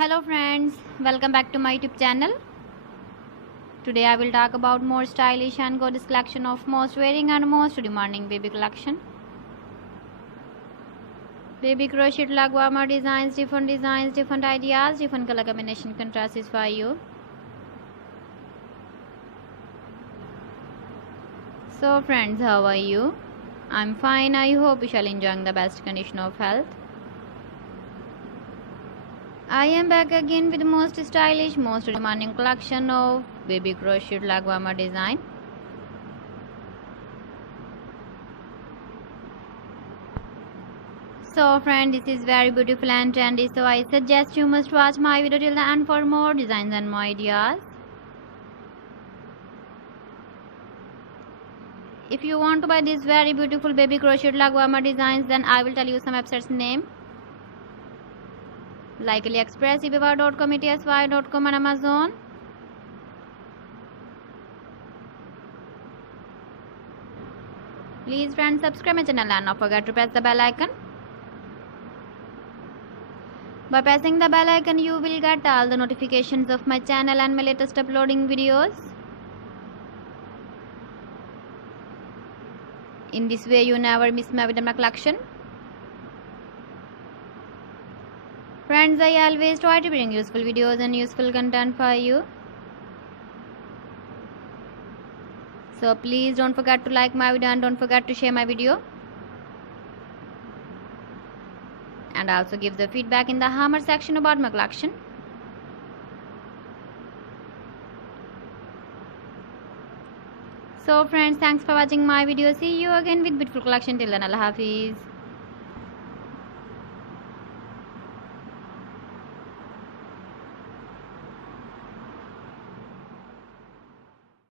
Hello friends, welcome back to my YouTube channel. Today I will talk about more stylish and gorgeous collection of most wearing and most demanding baby collection. Baby crochet lag warmer designs, different ideas, different color combination contrasts for you. So friends, how are you? I'm fine. I hope you shall enjoy the best condition of health. I am back again with the most stylish, most demanding collection of baby crochet lag warmer design. So friend, this is very beautiful and trendy, so I suggest you must watch my video till the end for more designs and more ideas. If you want to buy these very beautiful baby crochet lag warmer designs, then I will tell you some websites name like AliExpress, eBay.com, ETSY.com and Amazon. Please friends, subscribe my channel and not forget to press the bell icon. By pressing the bell icon, you will get all the notifications of my channel and my latest uploading videos. In this way, you never miss my video collection. Friends, I always try to bring useful videos and useful content for you. So please don't forget to like my video and don't forget to share my video. And also give the feedback in the hammer section about my collection. So friends, thanks for watching my video. See you again with beautiful collection. Till then, Allah Hafiz.